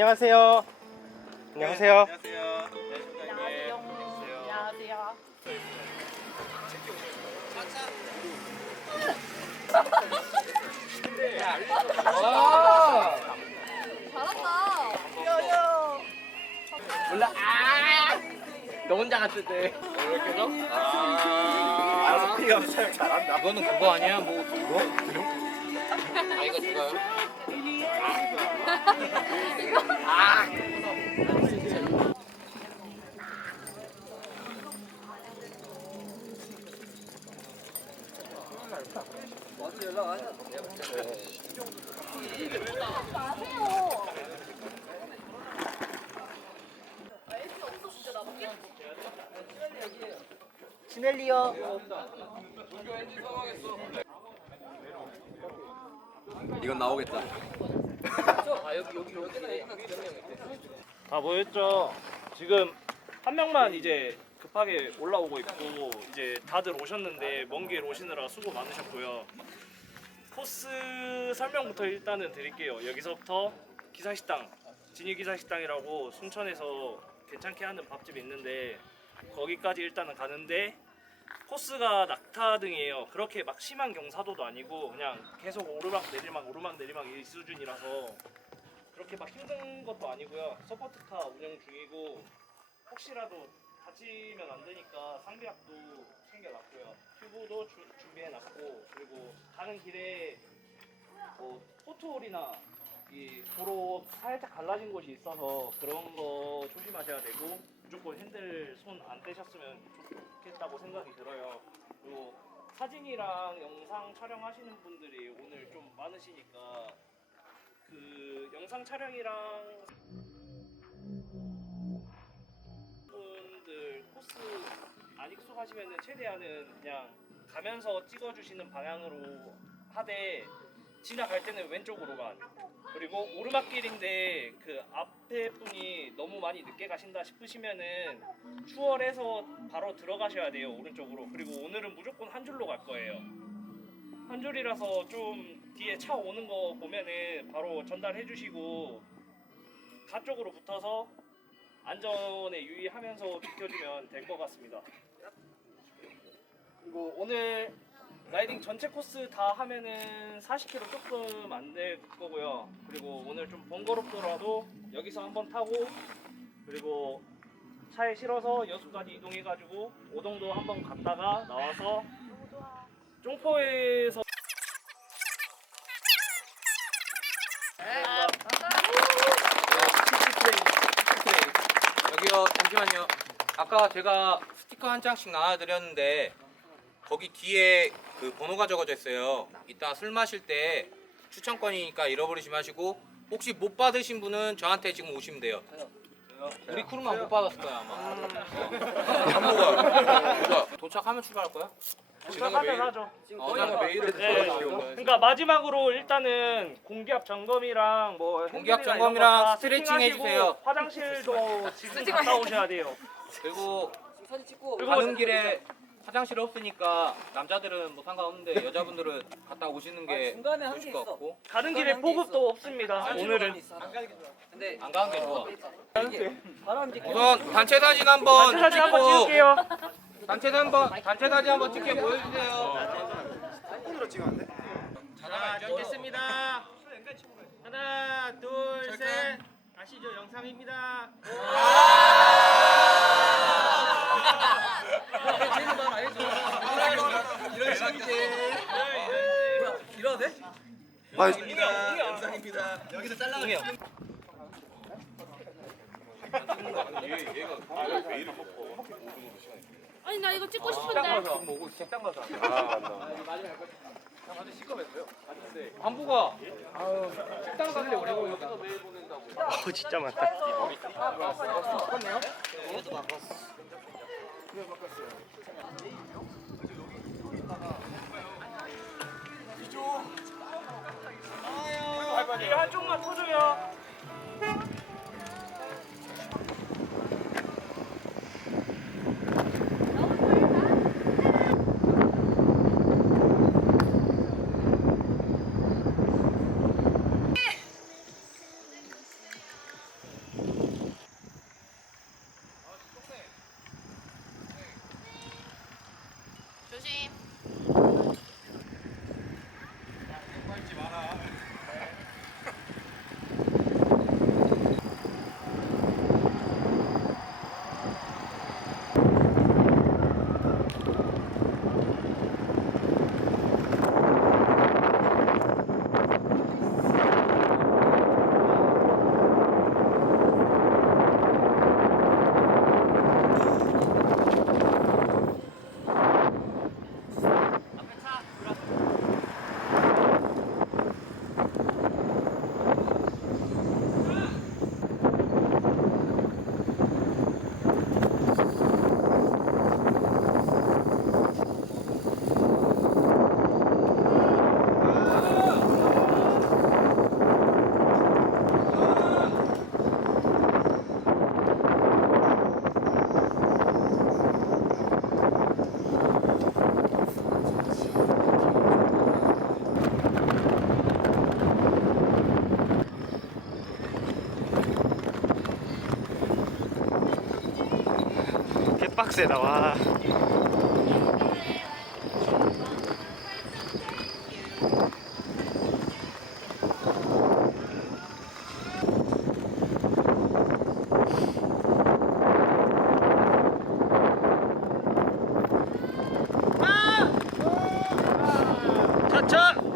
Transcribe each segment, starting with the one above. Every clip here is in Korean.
안녕하세요. 안녕하세요. 안녕하세요. 안녕하세요. 안녕하세요. 잘한다. 몰라. 아! 너 혼자 갔을 때. 이렇게 해서? 아. 알아서 피가 참 잘한다. 이거는 그거 아니야? 뭐 이거? 아 이거 죽어요? 아. 시넬리요. 이건 나오겠다. 다 모였죠. 지금 한 명만 이제 급하게 올라오고 있고 이제 다들 오셨는데 먼 길 오시느라 수고 많으셨고요. 코스 설명부터 일단은 드릴게요. 여기서부터 기사식당, 진유 기사식당이라고 순천에서 괜찮게 하는 밥집이 있는데 거기까지 일단은 가는데 코스가 낙타 등이에요. 그렇게 막 심한 경사도도 아니고 그냥 계속 오르막 내리막 오르막 내리막 이 수준이라서 그렇게 막 힘든 것도 아니고요. 서포트카 운영 중이고 혹시라도 다치면 안 되니까 상비약도 챙겨놨고요. 튜브도 주- 준비해놨고 그리고 가는 길에 뭐 포트홀이나 이 도로 살짝 갈라진 곳이 있어서 그런 거 조심하셔야 되고 무조건 핸들 손 안 떼셨으면 좋겠다고 생각이 들어요. 그리고 사진이랑 영상 촬영하시는 분들이 오늘 좀 많으시니까 그 영상 촬영이랑 분들 코스 안 익숙하시면은 최대한은 그냥 가면서 찍어주시는 방향으로 하되 지나갈 때는 왼쪽으로만. 그리고 오르막길인데 그 앞에 분이 너무 많이 늦게 가신다 싶으시면은 추월해서 바로 들어가셔야 돼요 오른쪽으로. 그리고 오늘은 무조건 한 줄로 갈 거예요. 한 줄이라서 좀 뒤에 차 오는 거 보면은 바로 전달해 주시고 가 쪽으로 붙어서 안전에 유의하면서 지켜주면 될 것 같습니다. 그리고 오늘 라이딩 전체 코스 다 하면은 40km 조금 안 될 거고요. 그리고 오늘 좀 번거롭더라도 여기서 한번 타고 그리고 차에 실어서 여수까지 이동해가지고 오동도 한번 갔다가 나와서 종포에서 여기요 잠시만요. 아까 제가 스티커 한 장씩 나눠드렸는데 거기 뒤에 그 번호가 적어져 있어요. 이따 술 마실 때 추천권이니까 잃어버리지 마시고 혹시 못 받으신 분은 저한테 지금 오시면 돼요. 우리 크루만 못 받았을 거야 아마. 안 먹어요. 도착하면 출발할 거야? 도착하면 하죠. 어, 나 메일을 네. 그러니까 마지막으로 일단은 공기압 점검이랑 뭐 공기압 점검이랑 거다 스트레칭 세팅하시고 해주세요. 화장실도 지금 갔다 오셔야 돼요. 그리고 그리고 가는 길에 화장실 없으니까 남자들은 뭐 상관없는데 여자분들은 갔다 오시는 게 중간에 한 좋을 것 있어. 같고 가는 길에 보급도 없습니다. 오늘은 근데 안 가는 게 좋아 바람지 우선 단체 사진 한번 단체 사진 한번 찍고 찍을게요. 단체 사진 한번 단체 사진 한번 찍게 보여주세요. 폰으로 찍으면 안 돼? 자, 찍겠습니다. 하나, 둘, 셋. 아시죠? 영상입니다. 이러도 돼? 영상입니다. 여기서 잘라내요. 아니 나 이거 찍고 싶은데. 안부가. 식당 가는데 오래 걸린다. 어, 진짜 많다. 이 한쪽만 터줘요. 조심. 개빡세다 와. 차차. 조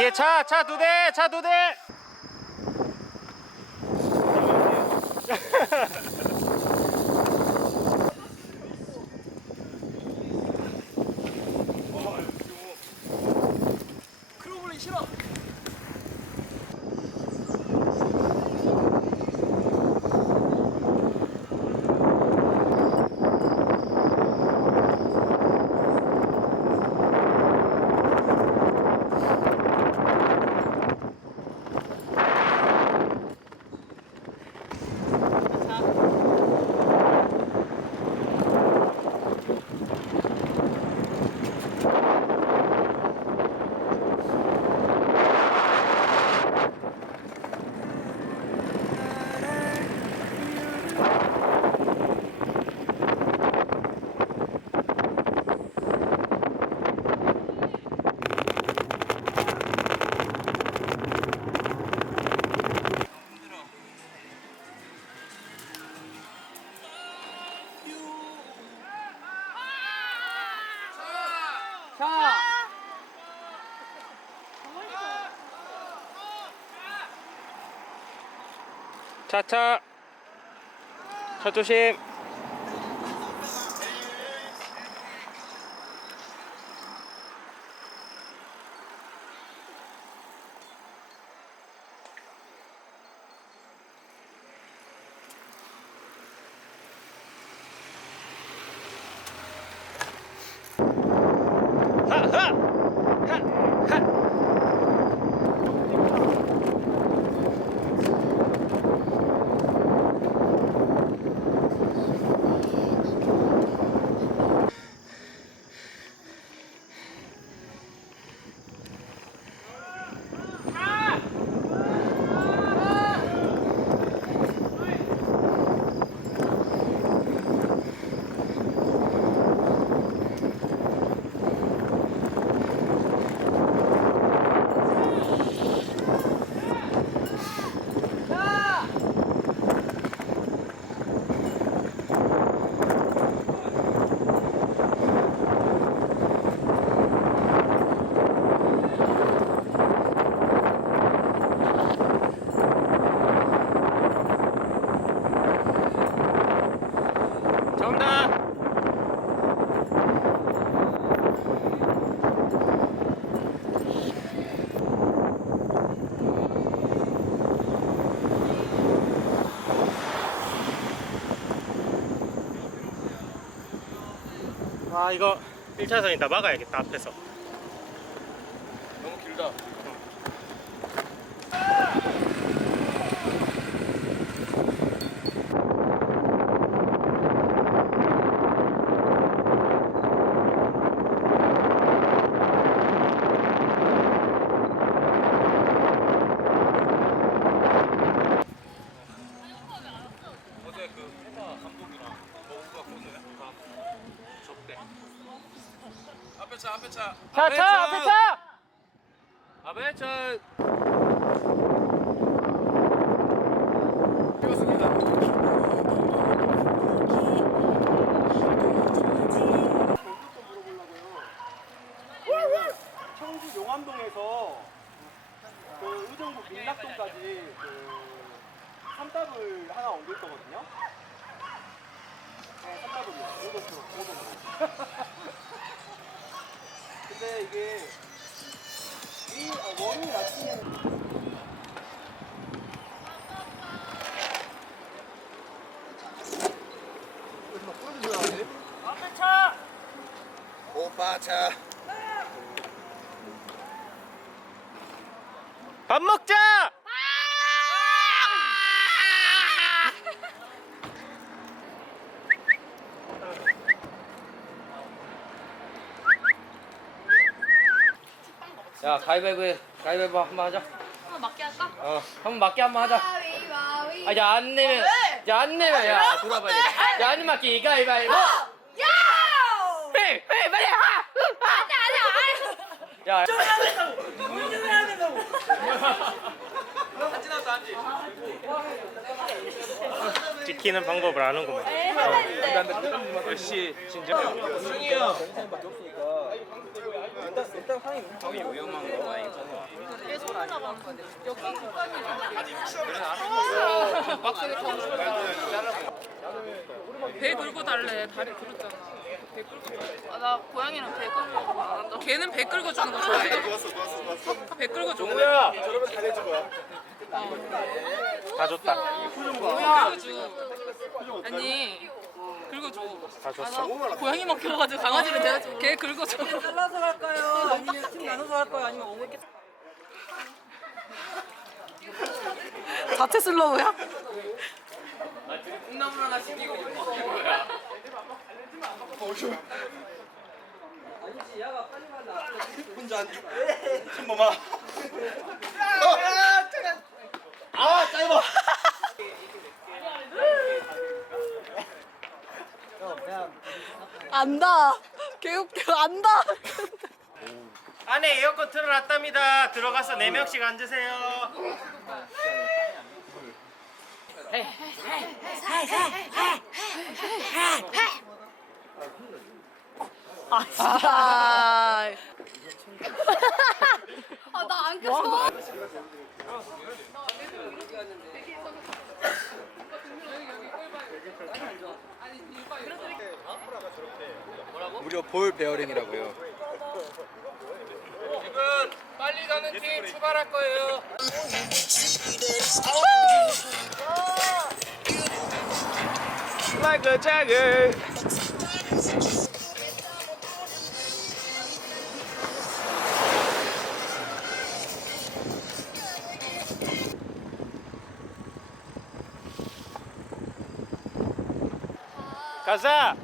뒤에 차, 차 두 대, 차 두 대. 차, 차. 차 조심. 하, 하. 하, 하. 아 이거 1차선이다 막아야겠다 앞에서 너무 길다. 어제 그 회사 감독이랑 먹은 거 보세요. 다 접대. 앞에 차, 앞에 차. 차, 차, 앞에 차! 앞에 차. 청주 용암동에서 그 의정부 민락동까지 그 삼답을 하나 옮길 거거든요. 네, 밥 먹자! 야 가위바위보 가위바위보 한 번 하자. 한번 맞게 할까? 어 한번 맞게 한 번 하자. 가위바위. 아, 야, 안 내면, 야, 안 내면, 야, 돌아봐야 돼. 야, 안 맞기, 가위바위보! 야! 헤이, 헤이, 빨리 하! 아니 아니. 야, 지키는 방법을 아는구만. 에이 하나 했는데. 역시 진짜. 건데. 여기 국간이 배 끌고 달래. 다리 그렇잖아. 배 끌고 달래. 아, 나 고양이랑 배 끌고 안 한다. 걔는 배 끌고 주는 거 좋아해. 좋았어, 좋았어, 좋았어. 배 끌고 주는 거. 뭐야? 저러면 다 내줄 거야. 다 줬다. 긁어줘. 아니. 긁어줘. 다 아, 줬어. 나 고양이만 키워가지고 강아지를 내가 줘. 걔 긁어줘. 잘라서 할까요? 아니면 팀 나눠서 할까요? 아니면 어머니께 자체 슬로우야? 콩나물 하나 시키고 먹는 거야. 아니지 야가 빨리 만나. 혼자 안 죽. 손 봐봐. 아, 짧아! 안다. 개웃겨. 안다. 안에 에어컨 틀어놨답니다. 들어가서 4명씩 앉으세요. 아. 아나 안 꼈어. 무려 볼 베어링이라고요. 지금 빨리 가는 팀 출발할 거예요. Like a tiger. 가자.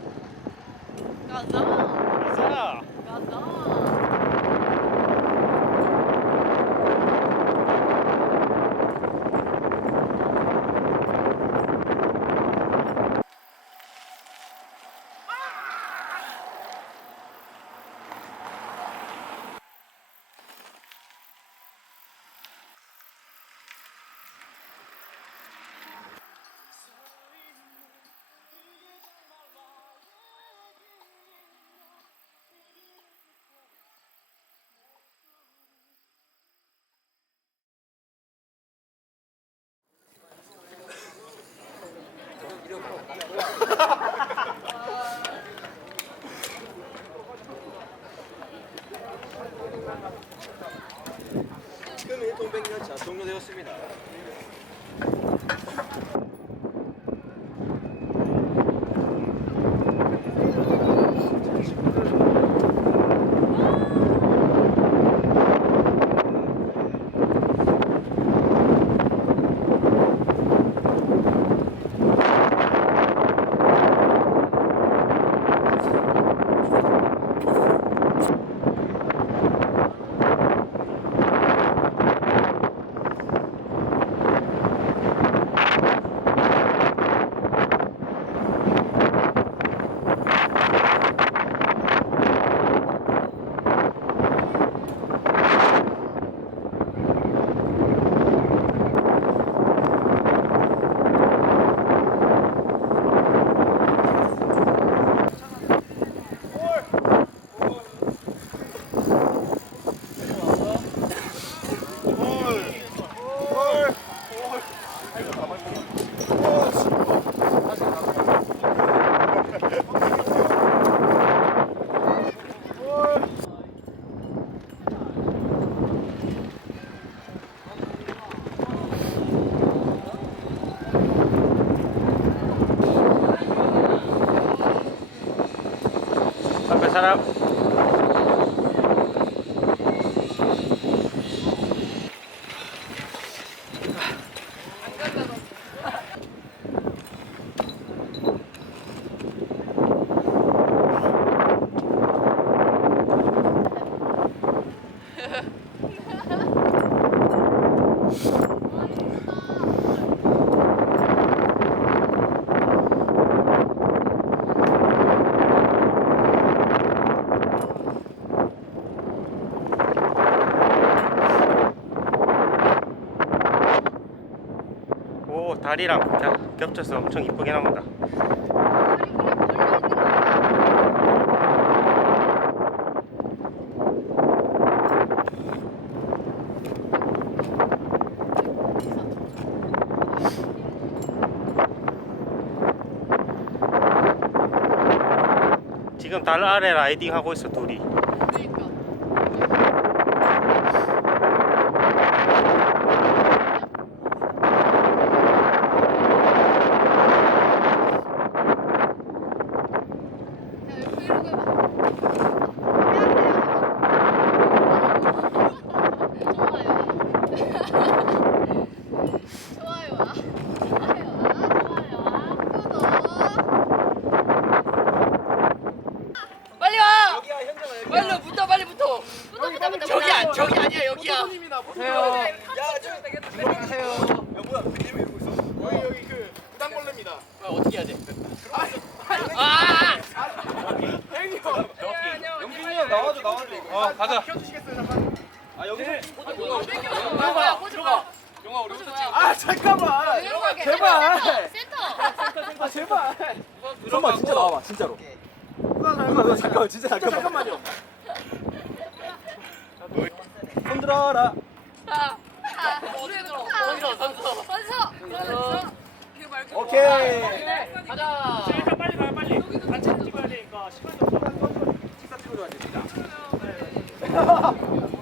다리랑 겹- 겹쳐서 엄청 이쁘게 나온다. 지금 달 아래 라이딩 하고 있어 둘이. 빨리 와. 빨리 와, 붙어 빨리 붙어. 저기 안 저기 아니야 여기야. 어떻게 해야 돼? 아. 영빈이 형 나와줘 나와줘 이거. 어 가자. 아 여기서 들어가 들어가. 영화 우리 혼자 찍어. 아 잠깐만. 제발. 아 제발. 잠깐만 진짜 나와봐 진짜로. 누나 누나 잠깐만 진짜 잠깐만. 잠깐만요. 손 들어라. 자. 어디 들어? 선서 선서. 선서. 선서. 이거 말고. 오케이. 가자. 일단 빨리 가요 빨리. 같이 찍어야 되니까 시간이 없어. 찍으러 가야 진짜. 어,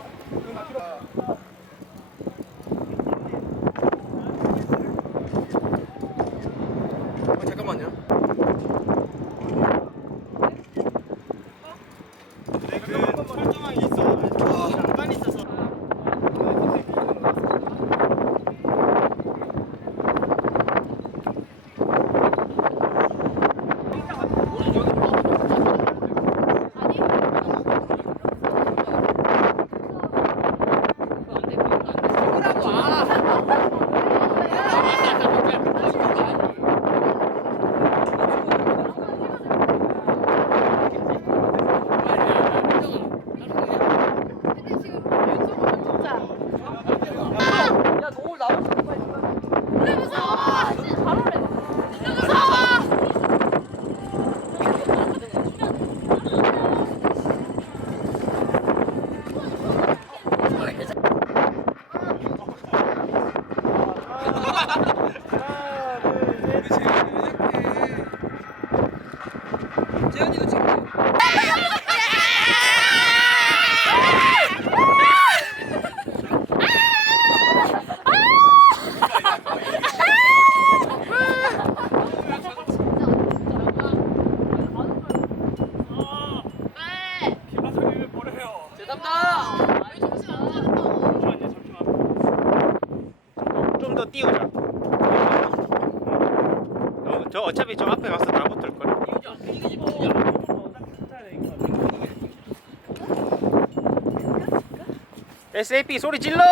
SAP 소리 질러!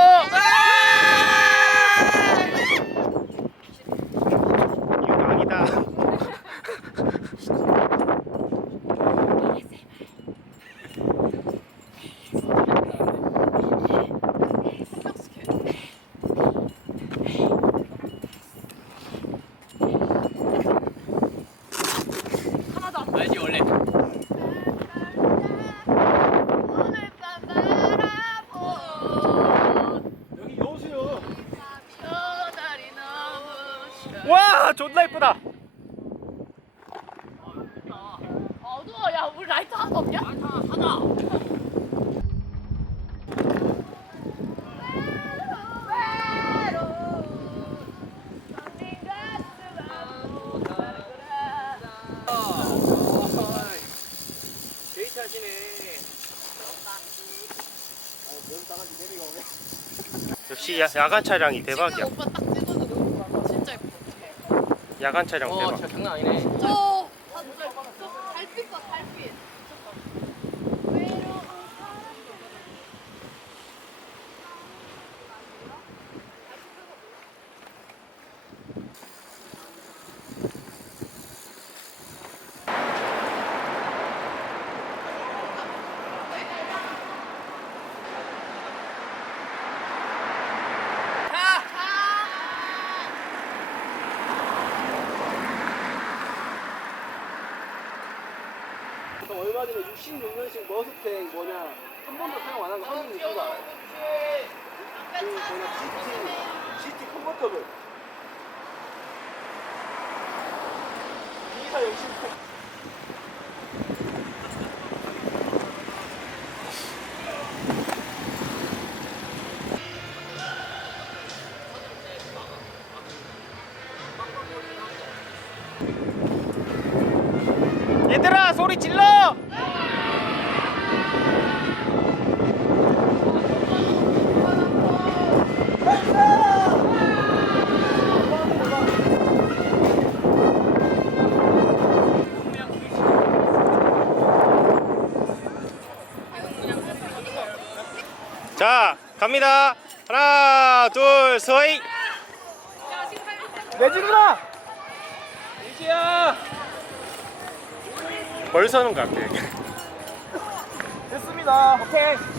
이거 아니다. 알지 원래. 여기 여수요. 와, 존나 이쁘다. 어두워. 야, 우리 라이트 하나 없냐? 라이트 하나. 데이트 역시 야, 야간 차량이 대박이야. 오빠 딱 찍어도 너무 좋아. 진짜 예뻐. 야간 차량 어 대박. 진짜 장난 아니네 마찬가지로 66년식 머스탱 뭐냐 한 번도 사용 안 한 거 한 번도 있는 거 알아요? 그 뭐냐 GT GT 컨버터블 2사 66 자 갑니다. 하나 둘 서이. 내지구나 벌써는 갈게 됐습니다. 오케이.